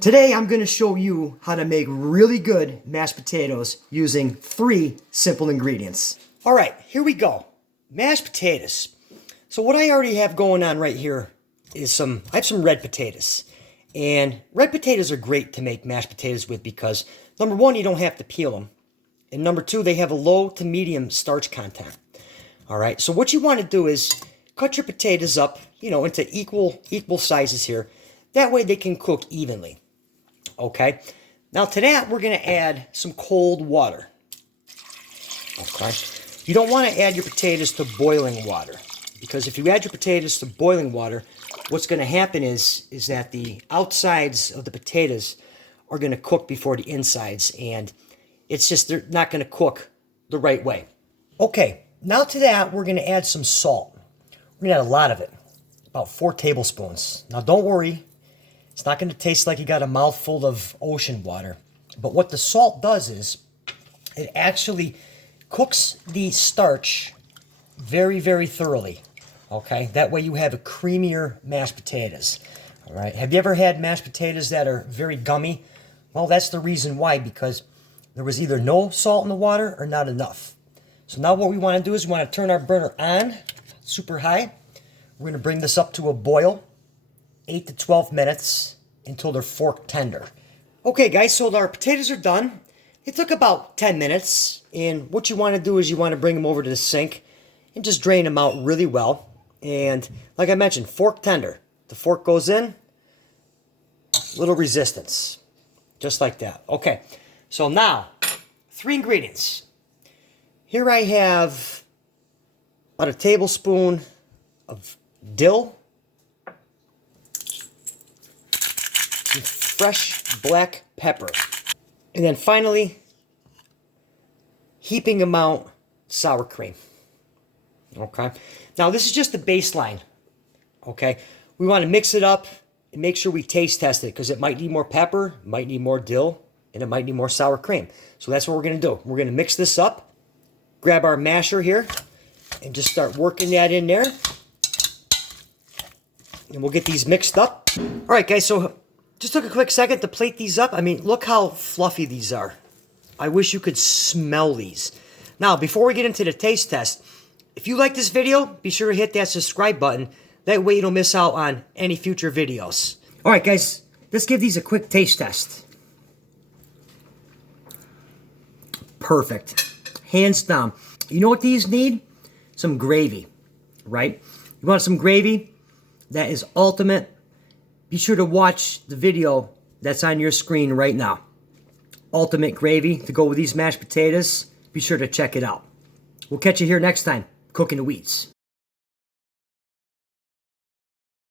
Today I'm going to show you how to make really good mashed potatoes using 3 simple ingredients. Alright, here we go. Mashed potatoes. So what I already have going on right here is I have some red potatoes. And red potatoes are great to make mashed potatoes with because number one, you don't have to peel them. And number two, they have a low to medium starch content. Alright, so what you want to do is cut your potatoes up, into equal sizes here. That way they can cook evenly. Okay, now to that we're going to add some cold water. Okay, you don't want to add your potatoes to boiling water because if you add your potatoes to boiling water, what's going to happen is that the outsides of the potatoes are going to cook before the insides, and they're not going to cook the right way. Okay, now to that we're going to add some salt. We're going to add a lot of it, about 4 tablespoons. Now don't worry. It's not going to taste like you got a mouthful of ocean water. But what the salt does is it actually cooks the starch very, very thoroughly. Okay? That way you have a creamier mashed potatoes. All right? Have you ever had mashed potatoes that are very gummy? Well, that's the reason why, because there was either no salt in the water or not enough. So now what we want to do is we want to turn our burner on super high. We're going to bring this up to a boil. 8 to 12 minutes until they're fork tender. Okay guys, so our potatoes are done. It took about 10 minutes, and what you want to do is you want to bring them over to the sink and just drain them out really well. And like I mentioned, fork tender. The fork goes in, little resistance, just like that. Okay, so now 3 ingredients. Here I have about a tablespoon of dill, some fresh black pepper, and then finally, heaping amount sour cream. Okay, now this is just the baseline. Okay, we want to mix it up and make sure we taste test it because it might need more pepper, might need more dill, and it might need more sour cream. So that's what we're going to do. We're going to mix this up, grab our masher here, and just start working that in there. And we'll get these mixed up. All right, guys, so just took a quick second to plate these up. I mean, look how fluffy these are. I wish you could smell these. Now, before we get into the taste test, if you like this video, be sure to hit that subscribe button. That way you don't miss out on any future videos. All right, guys, let's give these a quick taste test. Perfect. Hands down. You know what these need? Some gravy, right? You want some gravy? That is ultimate. Be sure to watch the video that's on your screen right now. Ultimate gravy to go with these mashed potatoes. Be sure to check it out. We'll catch you here next time, Cooking the Wheats.